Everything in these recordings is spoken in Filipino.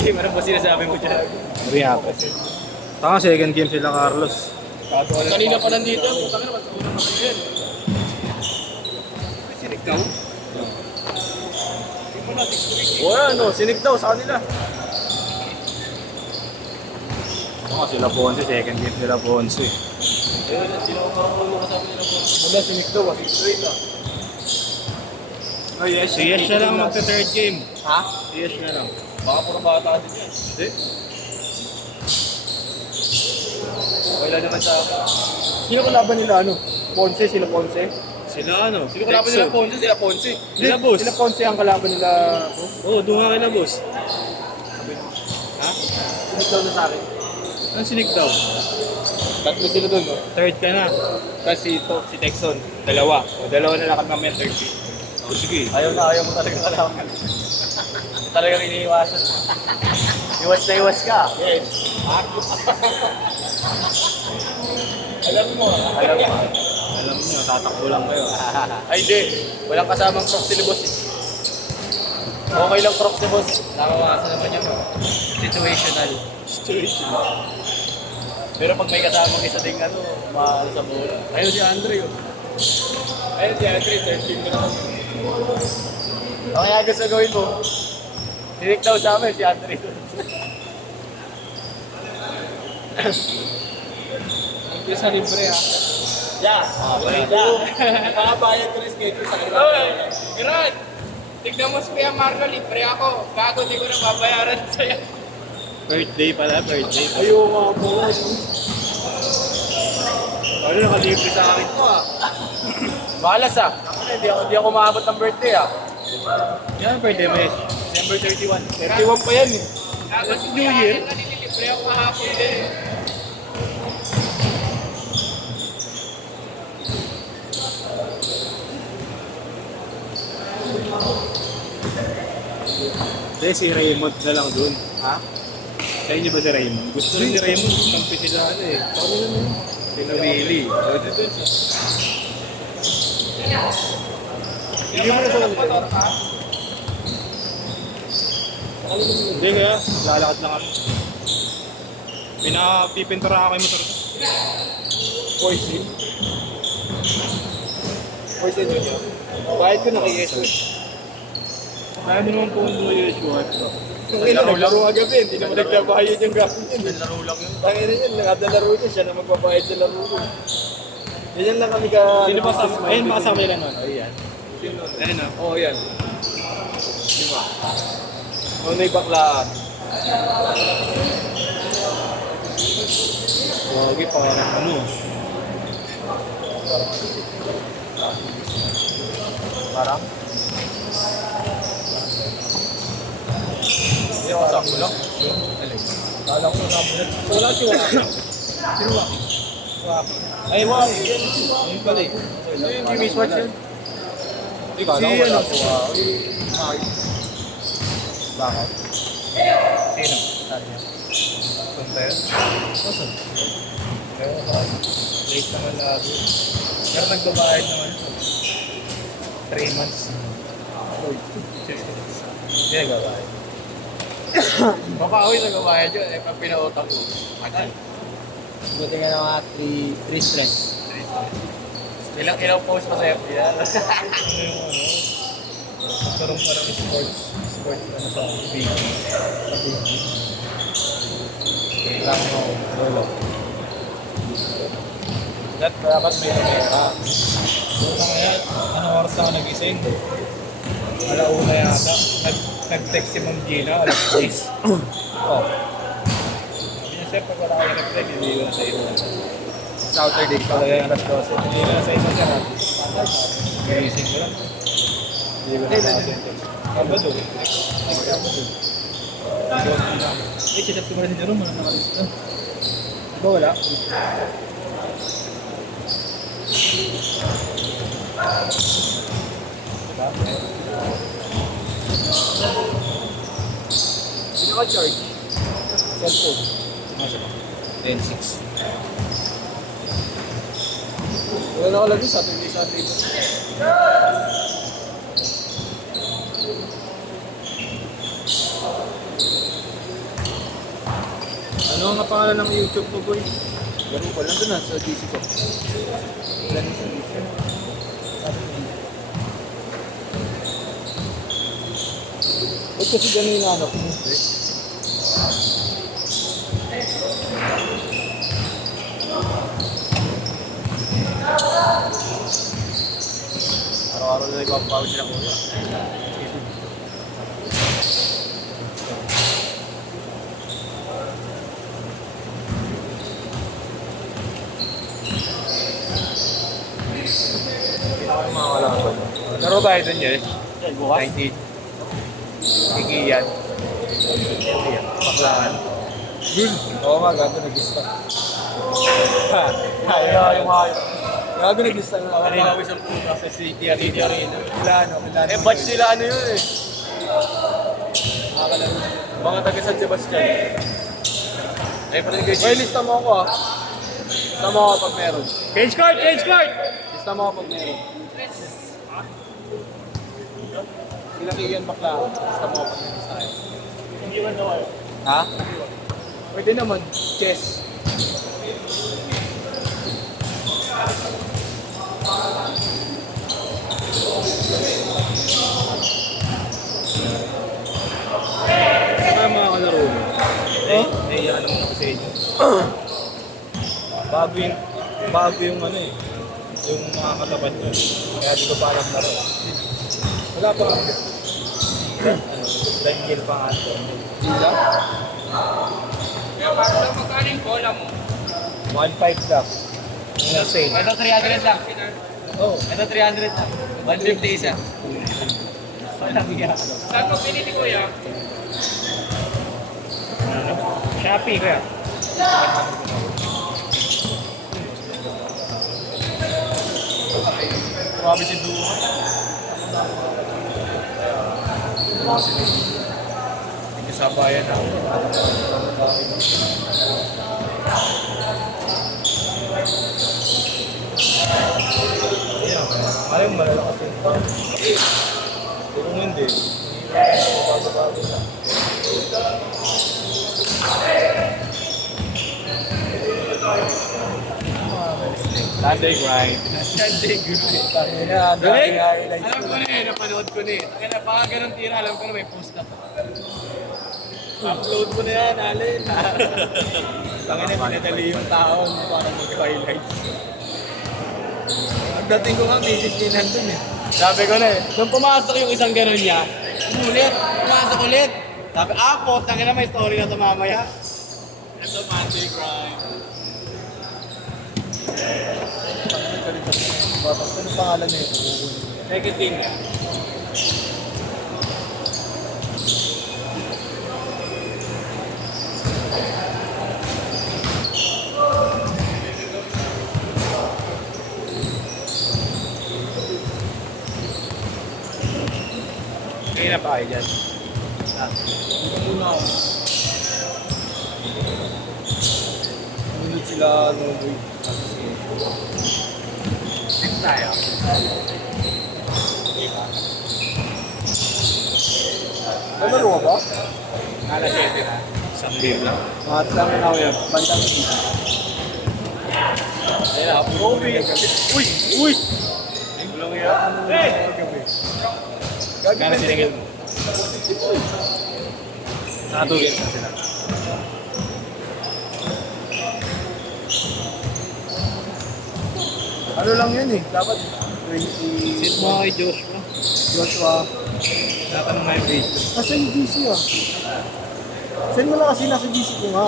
game, ano ba sinasabi mo dyan? Sabi nga po. Saka second game sila Carlos. Kanina pa nandito, putang ina, mas unang na kayo yan. Sinig daw? Wala no, sinig daw sa kanila. Saka sila Ponce, second game sila Ponce. Sila ko parang ulo kasama nila po. Wala, sinig daw ah. Straight ah. Oh yes, yes na lang magta-third game. Ha? Yes na lang. Baka puro bata din yan. Hindi. Okay lang naman sa akin. Sino kalaban nila ano? Ponce, sila Ponce? Sila ano? Sino kalaban nila Ponce? Sila Ponce. Sila boss. Sila Ponce ang kalaban nila boss. Oo, doon nga kayo na boss. Ha? Sinig daw na sa akin. Anong sinig daw? Tatlo sila doon, no? Third ka na. Kasi ito, si Texon, dalawa. O, dalawa na lang kami ang third game. Oh, sige. Ayaw mo talaga kalaban. Talagang iniiwasan. Iwas na iwas ka. Yes. Alam mo, tatakbo lang kayo. Ay, hindi. Walang kasamang prox si boss. Okay lang prox si boss. Nakawasan naman yung situational. Pero pag may kasamang isa ding ano, maano sa bola. Ayun si Andre yun. Ayun si Andre, 13 mo naman. Ang kaya gusto gawin mo, dinig daw sa amin si Andre. Yung sa libre ah. Yeah, okay na. Nakabayad ko rin schedule sa kanila. Gerard! Tignan mo si Kuya Marlo, libre ako. Gago, di ko na babayaran sa'yo. Birthday pala, birthday. Ayaw nga po. Ano nakalibre sa akin ko ah. Malas ah. Hindi ako maabot ng birthday ah. Yan birthday mo eh. December 31. 31 pa yan eh. Gago si Kuya Allen, nalilibre ako kahapon din. Hindi, si Raymond na lang dun. Ha? Sa inyo ba si Raymond? Gusto rin ni Raymond, kampi sila ano eh. Paano na yun? Sila Willie. Pwede dun siya. Hindi mo na sa kanila. Hindi kaya, lalakad lang kami. Pinapipintura ako yung motor ko. Poison? Poison yun. Bakit ko nakiyeso? Kaya mo naman po ang mga short. Naglaro kagabi, hindi naman naglabayad yung gamit yun. Laro lang yun. Tangin na yun, nakadalaro niya, siya na magbabayad sa laro ko. Ganyan lang kami ka... Sino ba kasama? Ayun, makasama nila nun. Ayan. Ayun ah. Oo, yan. Diba? Nunay baklaan. Wagi pa kaya ng ano. Parang? Hindi ako sakto lang. Kala ko nabulat. Wala si Waki. Sino Waki? Waki. Ay, Waki. Ayun pala eh. Hindi miswatch yun. Hindi kala ko wala si Waki. Bakit? Sino? Tanya. Punta yun? Saan? Late naman lagi. Pero nagbabayad naman. 3 months. Hindi nagbabayad. Baka ako yung nagbabayad yun. Eh, pag pinautang ko. Buti nga ng mga 3 stress. Ilang post pa sa FB yan? Parang sports ano sa big. Lang mo, lolo. Dapat may kamera. Buta kaya, anong oras ako nagising? Alauna yata. Nag-text si Ma'am Gina, alas 10. Oh. Sabi niya, sir, pag wala kayo reply, hindi ko na sa iyo. Saturday Pag kaya alas 12, hindi ko na sa iyo siya. Nagising ko lang. Hindi ko na sa iyo. Sabado. Sabado. Eh, chat ko pa rin si Jerome, wala nakalista. Diba wala? Sino ka charge? Cellphone. Ano siya ba? 10-6. Wala na kalagay Saturday. Ano nga pangalan ng YouTube ko, boy? Laro ko lang doon sa GC ko. Laro sa GC. Ba't kasi ganun yung ano? Araw-araw na nagpapawid sila kuya. Laro tayo dun, Yes. Bukas? 19. Sige yan. Baklaan. Yun. Oo nga, gago nag-ista. Yung mga gago nag-ista na. Kanina ko isang puta sa City Arena. Milano. Eh, batch sila ano yun eh. Mga taga San Sebastian. Ay, pa rin kayo. Well, lista mo ako ah. Lista mo ako pag meron. Cage card! Cage card! Lista mo ako pag meron. Ilang bakla. Lista mo ako pag meron sa akin. Hindi man daw kayo. Ha? Pwede naman. Chess. Saka mga kalaro mo. Naiyan naman ako sa inyo. Bago yung ano eh. Yung mga katapat nyo. Kaya di ko pa alam laro. Wala pa. Line kill pa nga ito. Dila? Kaya para lang magkano yung bola mo? 1.5 lang. Yung sale. Ito 300 lang. Oh. Ito 300 lang. 150 isa. Walang iya. Saan mo pinili kuya? Shopee kaya. Grabe si Duo. Hindi sa bayan ako. Ayaw mo malalakas yung pang. Kung hindi, bago-bago na. Sunday grind. Sunday grind. Tangina, ang Galing! dami highlights Alam ko ko na eh, napanood ko na eh. Kaya baka ganun tira, alam ko na may post na. Upload mo na yan, Alin. Tangina, pinadali yung tao para mag-highlights. Pagdating ko nga, misis din nandun eh. Sabi ko na eh, nung pumasok yung isang ganun niya, umulit, pumasok ulit. Sabi, post, tangin na may story na ito mamaya. Ito, Monday grind. Tangina, galing kasi yung bata. Ano pangalan na yun? Negative niya. Kaya na pa kayo dyan. Muna ako. Ngunit sila, no, wait. Next tayo. Nalaro ka ba? Nala 7 na. Isang beer lang. Mga tangin ako yan. Bandang dito. Ayun, Kobe. Uy! Uy! Bulong yan. Hey! Kaya sinigil mo. Nakatugil na sila. Ano lang yan eh. Dapat 20... Sit mo kay Joshua. Joshua. Natanong nga yung video. Nasa yung GC ah. Send mo lang kasi nasa GC ko nga.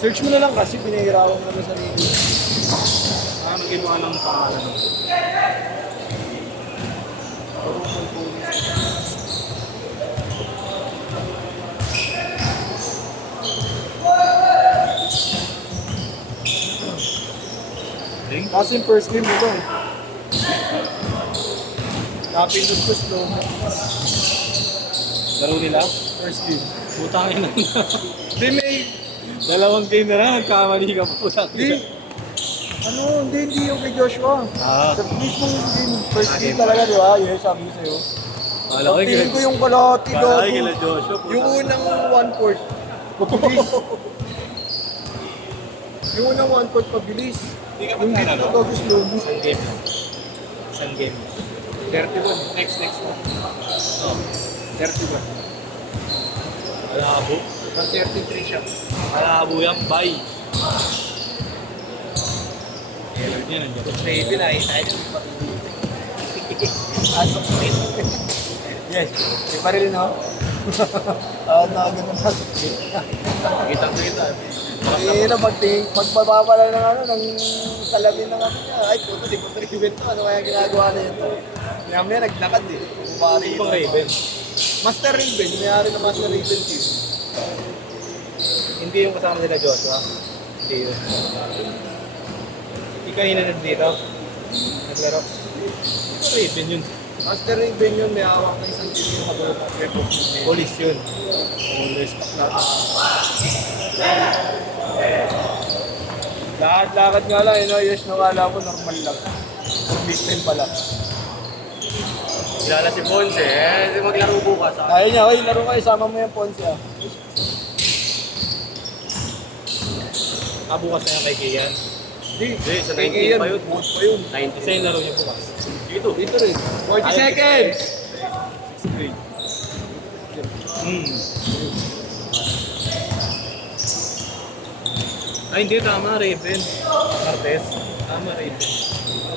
Search mo na lang kasi pinahirapan mo na sa sarili. Nagin mo ka ng pangalan. Kasi yung first game mo lang. Napindot ko slow. Laro nila? First game. Putang ina. Hindi may... Dalawang game na lang, nagkamali ka putang Hindi. Hindi yung kay Joshua. Ah. Sa mismong game. First game talaga, di ba? Yes, sabi ko sa'yo. Kala ko Tingin ko yung kalahati Kala ko gago. kila Joshua. Yung unang 1/4. Mabilis. Yung unang one court pabilis. Hindi ka Yung pa dito ano? to slow mo. Isang game lang. Isang game. 31. Next one. Oh. 31. Malabo. 133 siya. Malabo yan, bye. Error niya nandiyan. Tapos maybe na tayo. Asok straight. Yes. Di pa rin, no? Nakagano na asok straight. Kita. Eh, magpapapala ng ano, ng salamin ng ano niya. Ay, puto, di ko sa event to. Ano kaya ginagawa na yun? Kaya naglakad eh. Pari Ibang Raven. Master Raven, mayari na Master Raven team. Hindi yung kasama nila Joshua. Hindi yun. Hindi kanina nandito. Naglaro. Raven yun. Master Raven yun, may hawak na isang team yung habang Police yun. Always pack natin. Lakad nga lang, you know, Yes, nakala ko normal lang. Big time pala. Kilala si Ponce, eh. Maglaro bukas. Ayaw niya, oy, laro kayo, sama mo yung Ponce ah. bukas na yan kay Kian. Hindi, sa 19 Kaya pa yun. Buot pa yun. 19. Isa yung laro niya bukas. Dito. Dito rin. 40 seconds! Ay, hindi. Tama, Raven. Martes. Tama, Raven.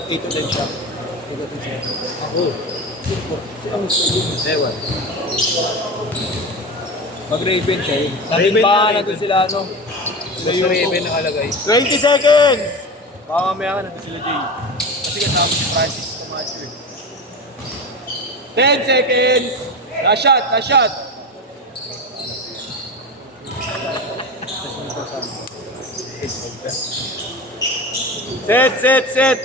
8 ulit siya. Ako. Ewan. Mag-Raven siya eh. Raven Baka na, nandun Raven. sila ano. Basta Raven nakalagay. 20 seconds! Baka mamaya ka nandun sila Jay. Kasi kasama si Francis Camacho eh. 10 seconds! Last shot, last shot! Set, set, set!